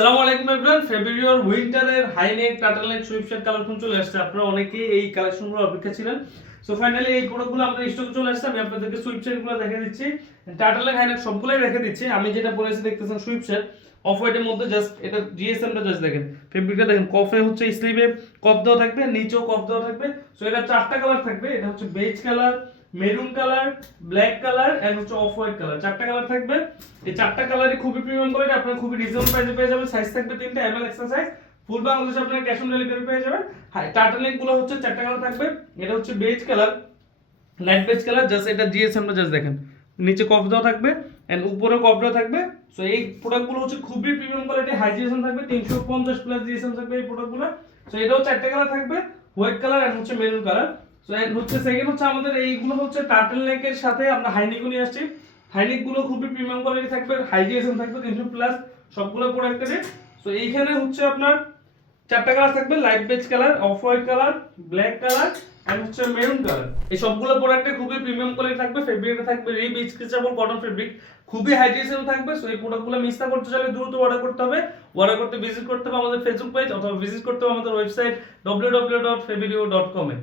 আসসালামু আলাইকুম এভরিওয়ান, ফেব্রুয়ারি উইন্টারের high neck turtle নেক সুইপশার্ট collection চলে আসছে। আপনারা অনেকেই এই কালেকশনগুলো অপেক্ষা ছিলেন। সো ফাইনালি এই প্রোডাক্টগুলো আমাদের স্টকে চলে আসছে। আমি আপনাদেরকে সুইপশার্টগুলো দেখিয়ে দিচ্ছি, টার্টল নেক হাই নেক সবগুলাই রেখে দিচ্ছি। আমি যেটা পরেছি দেখতেছেন সুইপশার্ট অফ হোয়াইটের মধ্যে, জাস্ট এটা জিএসএমটা জাস্ট দেখেন, ফেব্রিকটা দেখেন, কফে হচ্ছে স্লিভে কফ দেওয়া থাকবে, নিচেও কফ দেওয়া থাকবে। সো এটা চারটা কালার থাকবে, এটা হচ্ছে beige colour, maroon colour, black colour and হচ্ছে অফ হোয়াইট কালার। চারটা কালার থাকবে। এই চারটা কালারই খুবই প্রিমিয়াম কোয়ালিটি, আপনারা খুবই রিজনেবল প্রাইসে পেয়ে যাবেন। সাইজ থাকবে তিনটা, এমএল এক্সেল সাইজ। ফুল বাংলাদেশে আপনারা ক্যাশ অন ডেলিভারি পেয়ে যাবেন। টার্টল নেক গুলো হচ্ছে চারটা কালার থাকবে। এটা হচ্ছে beige colour, light beige colour, just এটা জিএসএমটা জাস্ট দেখেন, নিচে কফ দেওয়া থাকবে এন্ড উপরে কফ দেওয়া থাকবে। সো এই প্রোডাক্টগুলো হচ্ছে খুবই প্রিমিয়াম কোয়ালিটি, হাই জিএসএম থাকবে, 350 প্লাস জিএসএম থাকবে এই প্রোডাক্টগুলো। সো এটাও চারটা কালার থাকবে, হোয়াইট কালার এন্ড হচ্ছে মেরুন কালার। সো এন্ড হচ্ছে সেকেন্ড হচ্ছে আমাদের এইগুলো হচ্ছে টার্টল নেকের সাথে আমরা হাইনেকও নিয়ে আসছি। হাইনেক গুলো খুবই প্রিমিয়াম কোয়ালিটি থাকবে, হাই জিএসএম থাকবে 300 প্লাস সবগুলো প্রোডাক্টের। সো এইখানে হচ্ছে আপনার চারটা কালার থাকবে, light beige colour, off white colour, black colour and হচ্ছে মেরুন কালার। এই সবগুলো প্রোডাক্টে খুবই প্রিমিয়াম কোয়ালিটি থাকবে। ফেব্রিকটা থাকবে রিব স্ট্রেচেবল কটন ফেব্রিক, খুবই হাইজিনিক থাকবে। সো এই প্রোডাক্টগুলো মিস না করতে চাইলে দ্রুত অর্ডার করতে হবে। অর্ডার করতে ভিজিট করতে হবে আমাদের ফেসবুক পেজ অথবা ভিজিট করতে হবে আমাদের ওয়েবসাইট www.febrio.com এ।